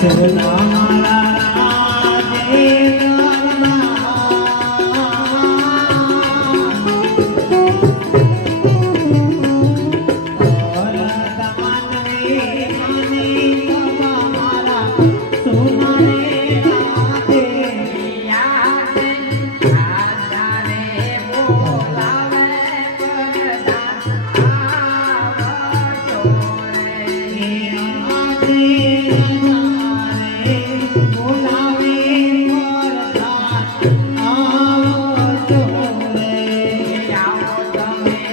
திருநாமலா